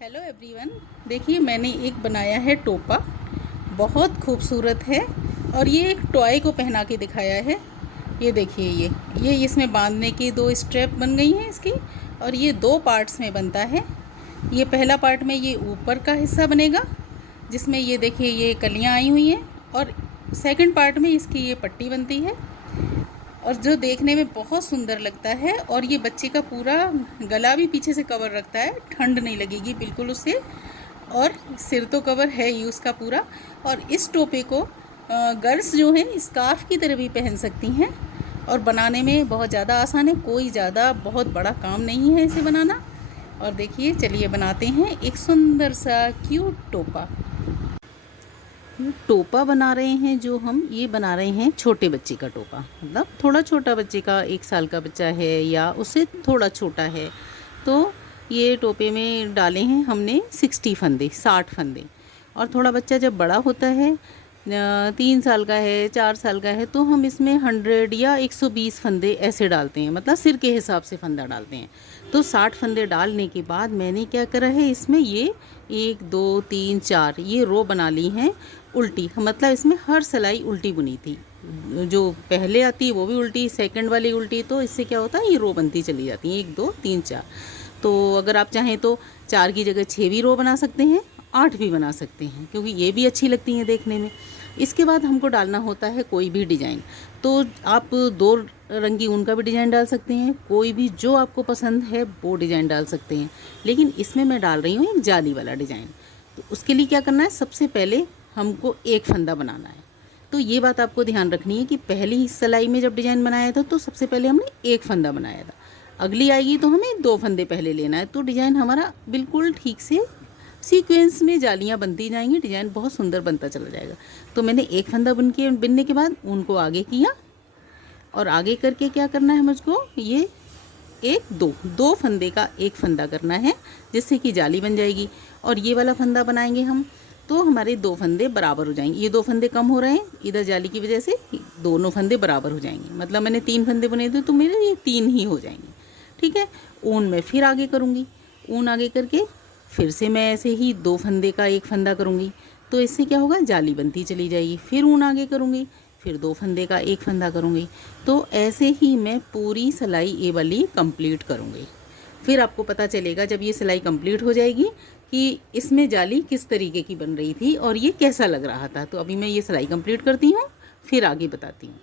Hello everyone. देखिए मैंने एक बनाया है टोपा, बहुत खूबसूरत है। और ये एक टॉय को पहना के दिखाया है। ये देखिए ये इसमें बांधने की दो स्ट्रैप बन गई हैं इसकी, और ये दो पार्ट्स में बनता है। ये पहला पार्ट में ये ऊपर का हिस्सा बनेगा जिसमें ये देखिए ये कलियां आई हुई हैं, और सेकंड पार्ट में इसकी ये पट्टी बनती है, और जो देखने में बहुत सुंदर लगता है। और ये बच्चे का पूरा गला भी पीछे से कवर रखता है, ठंड नहीं लगेगी बिल्कुल उससे। और सिर तो कवर है ही उसका पूरा। और इस टोपे को गर्ल्स जो हैं स्कार्फ की तरह भी पहन सकती हैं, और बनाने में बहुत ज़्यादा आसान है, कोई ज़्यादा बहुत बड़ा काम नहीं है इसे बनाना। और देखिए चलिए बनाते हैं एक सुंदर सा क्यूट टोपा। टोपा बना रहे हैं जो हम ये बना रहे हैं छोटे बच्चे का टोपा, मतलब थोड़ा छोटा बच्चे का, 1 साल का बच्चा है या उससे थोड़ा छोटा है तो ये टोपे में डाले हैं हमने 60 फंदे। और थोड़ा बच्चा जब बड़ा होता है, 3 साल का है, 4 साल का है, तो हम इसमें 100 या 120 फंदे ऐसे डालते हैं, मतलब सिर के हिसाब से फंदा डालते हैं। तो 60 फंदे डालने के बाद मैंने क्या करा है, इसमें ये 1 2 3 4 ये रो बना ली हैं उल्टी, मतलब इसमें हर सिलाई उल्टी बुनी थी। जो पहले आती है वो भी उल्टी, सेकंड वाली उल्टी, तो इससे क्या होता है ये रो बनती चली जाती है, 1 2 3 4। तो अगर आप चाहें तो 4 की जगह 6 भी रो बना सकते हैं, 8 भी बना सकते हैं, क्योंकि ये भी अच्छी लगती हैं देखने में। इसके बाद हमको डालना होता है कोई भी डिज़ाइन, तो आप 2 रंग की ऊन का भी डिज़ाइन डाल सकते हैं, कोई भी जो आपको पसंद है वो डिज़ाइन डाल सकते हैं। लेकिन इसमें मैं डाल रही हूँ एक जाली वाला डिज़ाइन। तो उसके लिए क्या करना है, सबसे पहले हमको एक फंदा बनाना है। तो ये बात आपको ध्यान रखनी है कि पहली सिलाई में जब डिज़ाइन बनाया था तो सबसे पहले हमने एक फंदा बनाया था, अगली आएगी तो हमें 2 फंदे पहले लेना है, तो डिज़ाइन हमारा बिल्कुल ठीक से सीक्वेंस में जालियाँ बनती जाएंगी, डिज़ाइन बहुत सुंदर बनता चला जाएगा। तो मैंने एक फंदा बिनने के बाद उनको आगे किया, और आगे करके क्या करना है मुझको, ये एक दो फंदे का एक फंदा करना है, जिससे कि जाली बन जाएगी। और ये वाला फंदा बनाएंगे हम तो हमारे 2 फंदे बराबर हो जाएंगे। ये 2 फंदे कम हो रहे हैं इधर जाली की वजह से, दोनों फंदे बराबर हो जाएंगे, मतलब मैंने 3 फंदे बुने थे तो मेरे ये 3 ही हो जाएंगे। ठीक है, ऊन में फिर आगे करूँगी, ऊन आगे करके फिर से मैं ऐसे ही 2 फंदे का एक फंदा करूँगी, तो इससे क्या होगा, जाली बनती चली जाएगी। फिर ऊन आगे करूँगी, फिर 2 फंदे का एक फंदा करूँगी, तो ऐसे ही मैं पूरी सिलाई ये वाली कंप्लीट करूँगी। फिर आपको पता चलेगा जब ये सिलाई कंप्लीट हो जाएगी कि इसमें जाली किस तरीके की बन रही थी और ये कैसा लग रहा था। तो अभी मैं ये सिलाई कंप्लीट करती हूँ, फिर आगे बताती हूँ।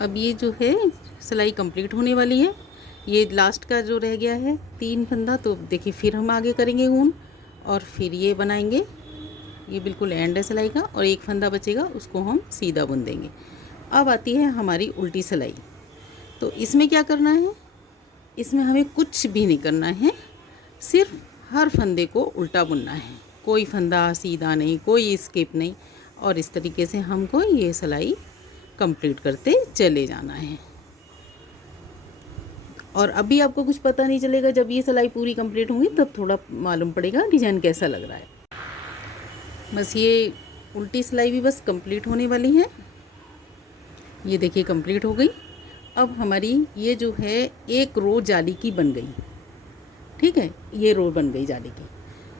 अब ये जो है सिलाई कंप्लीट होने वाली है, ये लास्ट का जो रह गया है 3 फंदा, तो देखिए फिर हम आगे करेंगे ऊन, और फिर ये बनाएंगे, ये बिल्कुल एंड है सिलाई का, और एक फंदा बचेगा उसको हम सीधा बुन देंगे। अब आती है हमारी उल्टी सिलाई। तो इसमें क्या करना है, इसमें हमें कुछ भी नहीं करना है, सिर्फ हर फंदे को उल्टा बुनना है, कोई फंदा सीधा नहीं, कोई स्किप नहीं, और इस तरीके से हमको ये सिलाई कंप्लीट करते चले जाना है। और अभी आपको कुछ पता नहीं चलेगा, जब ये सिलाई पूरी कंप्लीट होंगी तब थोड़ा मालूम पड़ेगा डिज़ाइन कैसा लग रहा है। बस ये उल्टी सिलाई भी बस कंप्लीट होने वाली है, ये देखिए कंप्लीट हो गई। अब हमारी ये जो है एक रो जाली की बन गई, ठीक है, ये रो बन गई जाली की।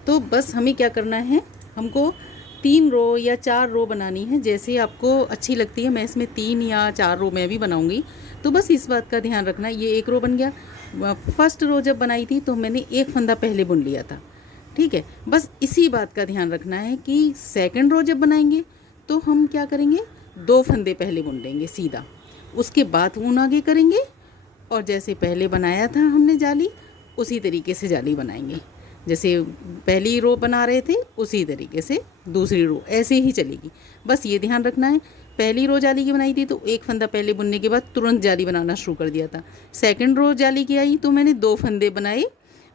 तो बस हमें क्या करना है, हमको 3 रो या 4 रो बनानी है, जैसे आपको अच्छी लगती है। मैं इसमें 3 या 4 रो मैं भी बनाऊंगी, तो बस इस बात का ध्यान रखना। ये एक रो बन गया, फर्स्ट रो जब बनाई थी तो मैंने एक फंदा पहले बुन लिया था, ठीक है। बस इसी बात का ध्यान रखना है कि सेकंड रो जब बनाएंगे तो हम क्या करेंगे, 2 फंदे पहले बुन लेंगे सीधा, उसके बाद ऊन आगे करेंगे, और जैसे पहले बनाया था हमने जाली उसी तरीके से जाली बनाएंगे, जैसे पहली रो बना रहे थे उसी तरीके से दूसरी रो ऐसे ही चलेगी। बस ये ध्यान रखना है, पहली रो जाली की बनाई थी तो एक फंदा पहले बुनने के बाद तुरंत जाली बनाना शुरू कर दिया था। सेकंड रो जाली की आई तो मैंने 2 फंदे बनाए,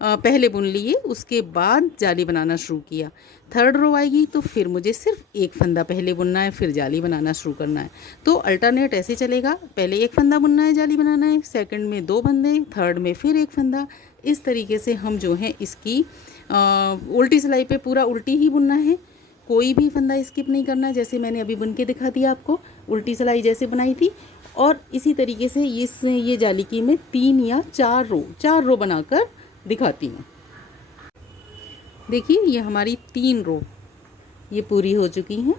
पहले बुन लिए, उसके बाद जाली बनाना शुरू किया। थर्ड रो आएगी तो फिर मुझे सिर्फ एक फंदा पहले बुनना है, फिर जाली बनाना शुरू करना है। तो अल्टरनेट ऐसे चलेगा, पहले एक फंदा बुनना है, जाली बनाना है, सेकंड में 2 फंदे, थर्ड में फिर एक फंदा। इस तरीके से हम जो है इसकी उल्टी सिलाई पे पूरा उल्टी ही बुनना है, कोई भी फंदा स्किप नहीं करना है, जैसे मैंने अभी बुन के दिखा दिया आपको, उल्टी सिलाई जैसे बनाई थी। और इसी तरीके से ये जाली की मैं 3 या 4 रो बनाकर दिखाती हूँ। देखिए ये हमारी 3 रो ये पूरी हो चुकी हैं।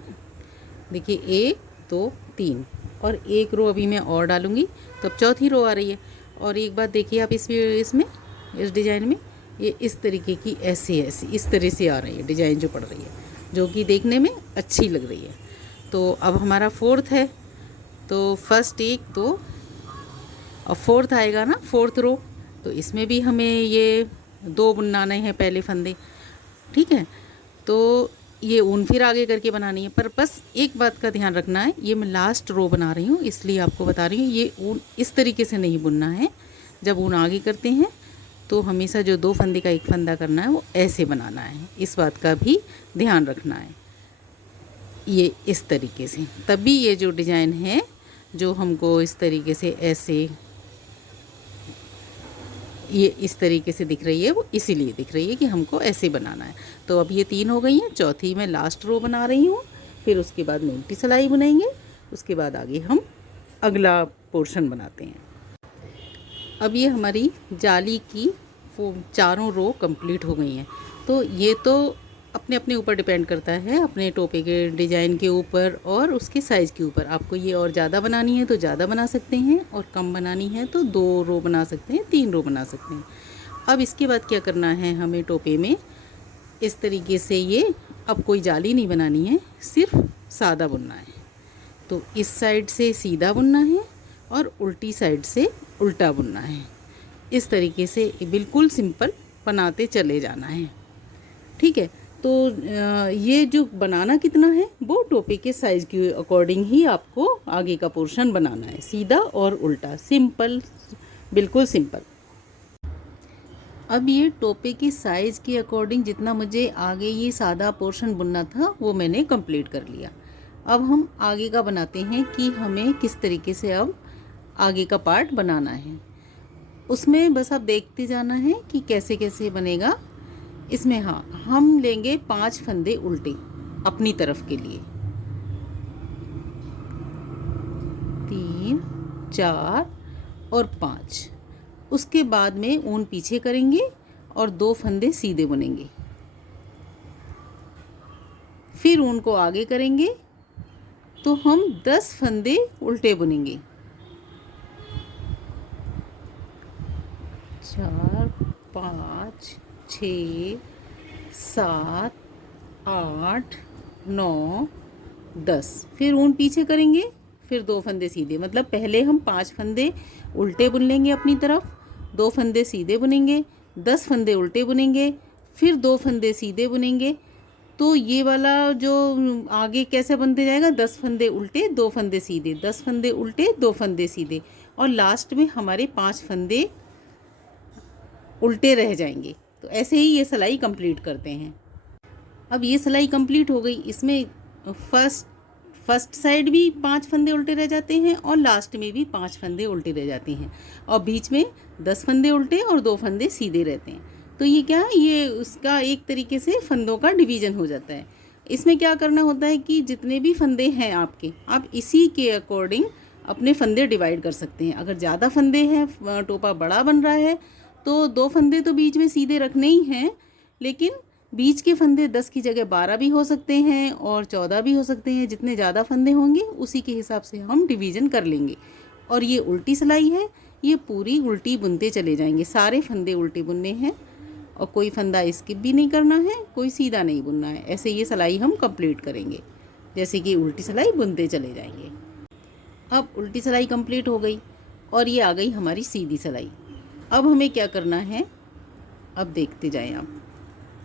देखिए 1 2 3 और एक रो अभी मैं और डालूँगी तो अब चौथी रो आ रही है। और एक बात देखिए आप इसमें इस डिज़ाइन में ये इस तरीके की ऐसी इस तरह से आ रही है डिज़ाइन जो पड़ रही है, जो कि देखने में अच्छी लग रही है। तो अब हमारा 4th है, तो फर्स्ट 1 2 और 4th आएगा ना 4th रो, तो इसमें भी हमें ये 2 बनाने हैं पहले फंदे। ठीक है, तो ये ऊन फिर आगे करके बनानी है, पर बस एक बात का ध्यान रखना है, ये मैं लास्ट रो बना रही हूँ इसलिए आपको बता रही हूँ, ये ऊन इस तरीके से नहीं बुनना है। जब ऊन आगे करते हैं तो हमेशा जो 2 फंदे का 1 फंदा करना है वो ऐसे बनाना है, इस बात का भी ध्यान रखना है। ये इस तरीके से, तभी ये जो डिज़ाइन है जो हमको इस तरीके से ऐसे ये इस तरीके से दिख रही है, वो इसीलिए दिख रही है कि हमको ऐसे बनाना है। तो अब ये 3 हो गई हैं, चौथी मैं लास्ट रो बना रही हूँ, फिर उसके बाद में उल्टी सिलाई बुनेंगे, उसके बाद आगे हम अगला पोर्शन बनाते हैं। अब ये हमारी जाली की चारों रो कंप्लीट हो गई हैं। तो ये तो अपने अपने ऊपर डिपेंड करता है, अपने टोपे के डिज़ाइन के ऊपर और उसके साइज़ के ऊपर। आपको ये और ज़्यादा बनानी है तो ज़्यादा बना सकते हैं, और कम बनानी है तो 2 रो बना सकते हैं, 3 रो बना सकते हैं। अब इसके बाद क्या करना है, हमें टोपे में इस तरीके से ये अब कोई जाली नहीं बनानी है, सिर्फ सादा बुनना है। तो इस साइड से सीधा बुनना है और उल्टी साइड से उल्टा बुनना है। इस तरीके से बिल्कुल सिंपल बनाते चले जाना है। ठीक है, तो ये जो बनाना कितना है वो टोपे के साइज़ के अकॉर्डिंग ही आपको आगे का पोर्शन बनाना है, सीधा और उल्टा, सिंपल, बिल्कुल सिंपल। अब ये टोपे के साइज़ के अकॉर्डिंग जितना मुझे आगे ये सादा पोर्शन बुनना था वो मैंने कंप्लीट कर लिया। अब हम आगे का बनाते हैं कि हमें किस तरीके से अब आगे का पार्ट बनाना है। उसमें बस आप देखते जाना है कि कैसे कैसे बनेगा। इसमें हाँ, हम लेंगे 5 फंदे उल्टे अपनी तरफ के लिए, 3 4 और 5। उसके बाद में ऊन पीछे करेंगे और 2 फंदे सीधे बुनेंगे, फिर ऊन को आगे करेंगे तो हम 10 फंदे उल्टे बुनेंगे, 4 5 6 7 8 9 10। फिर ऊन पीछे करेंगे, फिर 2 फंदे सीधे, मतलब पहले हम 5 फंदे उल्टे बुन लेंगे अपनी तरफ, 2 फंदे सीधे बुनेंगे, 10 फंदे उल्टे बुनेंगे, फिर 2 फंदे सीधे बुनेंगे। तो ये वाला जो आगे कैसे बनते जाएगा, 10 फंदे उल्टे 2 फंदे सीधे, 10 फंदे उल्टे 2 फंदे सीधे, और लास्ट में हमारे 5 फंदे उल्टे रह जाएंगे। तो ऐसे ही ये सिलाई कंप्लीट करते हैं। अब ये सिलाई कंप्लीट हो गई, इसमें फर्स्ट साइड भी 5 फंदे उल्टे रह जाते हैं और लास्ट में भी 5 फंदे उल्टे रह जाते हैं, और बीच में 10 फंदे उल्टे और 2 फंदे सीधे रहते हैं। तो ये क्या है, ये उसका एक तरीके से फंदों का डिवीज़न हो जाता है। इसमें क्या करना होता है कि जितने भी फंदे हैं आपके, आप इसी के अकॉर्डिंग अपने फंदे डिवाइड कर सकते हैं। अगर ज़्यादा फंदे हैं, टोपा बड़ा बन रहा है, तो 2 फंदे तो बीच में सीधे रखने ही हैं, लेकिन बीच के फंदे 10 की जगह 12 भी हो सकते हैं और 14 भी हो सकते हैं। जितने ज़्यादा फंदे होंगे उसी के हिसाब से हम डिवीज़न कर लेंगे। और ये उल्टी सिलाई है, ये पूरी उल्टी बुनते चले जाएंगे, सारे फंदे उल्टे बुनने हैं और कोई फंदा स्किप भी नहीं करना है, कोई सीधा नहीं बुनना है। ऐसे ये सिलाई हम कंप्लीट करेंगे, जैसे कि उल्टी सिलाई बुनते चले जाएंगे। अब उल्टी सिलाई कंप्लीट हो गई और ये आ गई हमारी सीधी सिलाई। अब हमें क्या करना है, अब देखते जाएं आप।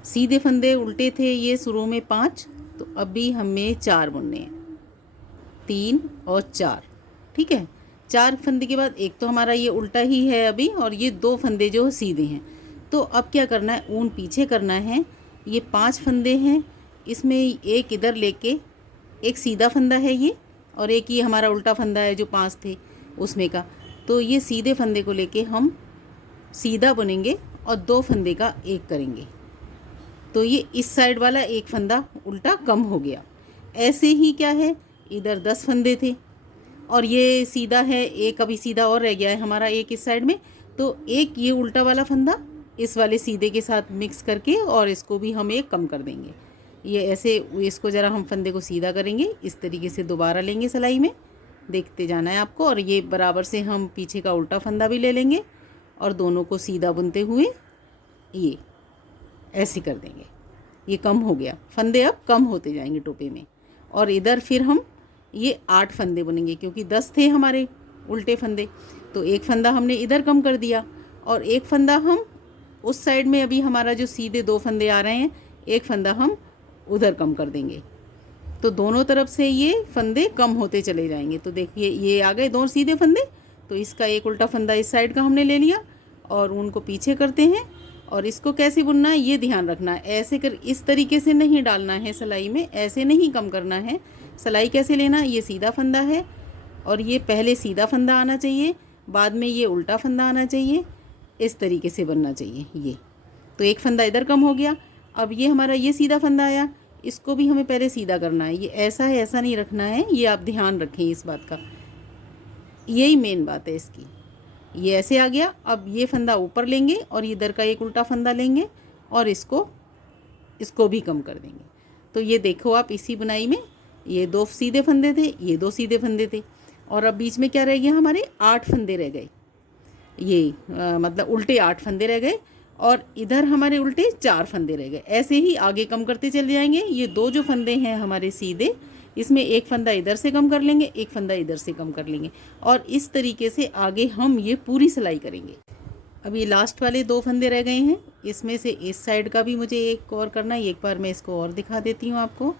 सीधे फंदे उल्टे थे ये शुरू में 5, तो अभी हमें 4 बुनने हैं, 3 और 4। ठीक है, 4 फंदे के बाद एक तो हमारा ये उल्टा ही है अभी, और ये 2 फंदे जो सीधे हैं। तो अब क्या करना है, ऊन पीछे करना है। ये 5 फंदे हैं, इसमें एक इधर लेके, एक सीधा फंदा है ये, और एक ये हमारा उल्टा फंदा है जो 5 थे उसमें का। तो ये सीधे फंदे को लेके हम सीधा बुनेंगे और 2 फंदे का एक करेंगे, तो ये इस साइड वाला एक फंदा उल्टा कम हो गया। ऐसे ही क्या है, इधर 10 फंदे थे और ये सीधा है, एक अभी सीधा और रह गया है हमारा एक इस साइड में, तो एक ये उल्टा वाला फंदा इस वाले सीधे के साथ मिक्स करके और इसको भी हम एक कम कर देंगे। ये ऐसे इसको ज़रा हम फंदे को सीधा करेंगे, इस तरीके से दोबारा लेंगे सिलाई में, देखते जाना है आपको। और ये बराबर से हम पीछे का उल्टा फंदा भी ले लेंगे और दोनों को सीधा बुनते हुए ये ऐसे कर देंगे। ये कम हो गया, फंदे अब कम होते जाएंगे टोपे में। और इधर फिर हम ये 8 फंदे बुनेंगे, क्योंकि 10 थे हमारे उल्टे फंदे, तो एक फंदा हमने इधर कम कर दिया और एक फंदा हम उस साइड में, अभी हमारा जो सीधे 2 फंदे आ रहे हैं, एक फंदा हम उधर कम कर देंगे। तो दोनों तरफ से ये फंदे कम होते चले जाएंगे। तो देखिए ये आ गए 2 सीधे फंदे, तो इसका एक उल्टा फंदा इस साइड का हमने ले लिया और उनको पीछे करते हैं। और इसको कैसे बुनना है ये ध्यान रखना है, ऐसे कर इस तरीके से नहीं डालना है सिलाई में, ऐसे नहीं कम करना है। सिलाई कैसे लेना, ये सीधा फंदा है और ये पहले सीधा फंदा आना चाहिए, बाद में ये उल्टा फंदा आना चाहिए, इस तरीके से बनना चाहिए ये। तो एक फंदा इधर कम हो गया, अब ये हमारा ये सीधा फंदा आया, इसको भी हमें पहले सीधा करना है। ये ऐसा है, ऐसा नहीं रखना है, ये आप ध्यान रखें इस बात का, यही मेन बात है इसकी। ये ऐसे आ गया, अब ये फंदा ऊपर लेंगे और इधर का एक उल्टा फंदा लेंगे और इसको भी कम कर देंगे। तो ये देखो आप इसी बुनाई में ये 2 सीधे फंदे थे, ये 2 सीधे फंदे थे और अब बीच में क्या रह गया, हमारे 8 फंदे रह गए। ये मतलब उल्टे 8 फंदे रह गए और इधर हमारे उल्टे 4 फंदे रह गए। ऐसे ही आगे कम करते चले जाएंगे। ये 2 जो फंदे हैं हमारे सीधे, इसमें एक फंदा इधर से कम कर लेंगे, एक फंदा इधर से कम कर लेंगे और इस तरीके से आगे हम ये पूरी सिलाई करेंगे। अब ये लास्ट वाले 2 फंदे रह गए हैं, इसमें से इस साइड का भी मुझे एक और करना है। एक बार मैं इसको और दिखा देती हूँ आपको।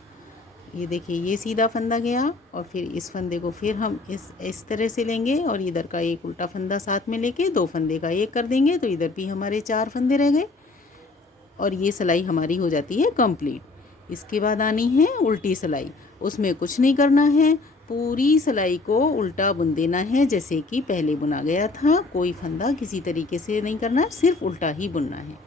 ये देखिए ये सीधा फंदा गया और फिर इस फंदे को फिर हम इस तरह से लेंगे और इधर का एक उल्टा फंदा साथ में लेके 2 फंदे का एक कर देंगे। तो इधर भी हमारे 4 फंदे रह गए और ये सिलाई हमारी हो जाती है कंप्लीट। इसके बाद आनी है उल्टी सिलाई, उसमें कुछ नहीं करना है, पूरी सिलाई को उल्टा बुन देना है जैसे कि पहले बुना गया था। कोई फंदा किसी तरीके से नहीं करना है, सिर्फ उल्टा ही बुनना है।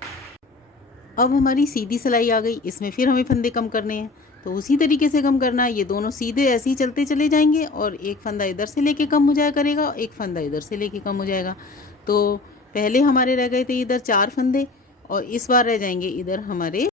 अब हमारी सीधी सिलाई आ गई, इसमें फिर हमें फंदे कम करने हैं, तो उसी तरीके से कम करना है। ये दोनों सीधे ऐसे ही चलते चले जाएंगे और एक फंदा इधर से लेके कम हो जाया करेगा, एक फंदा इधर से लेके कम हो जाएगा। तो पहले हमारे रह गए थे इधर 4 फंदे और इस बार रह जाएंगे इधर हमारे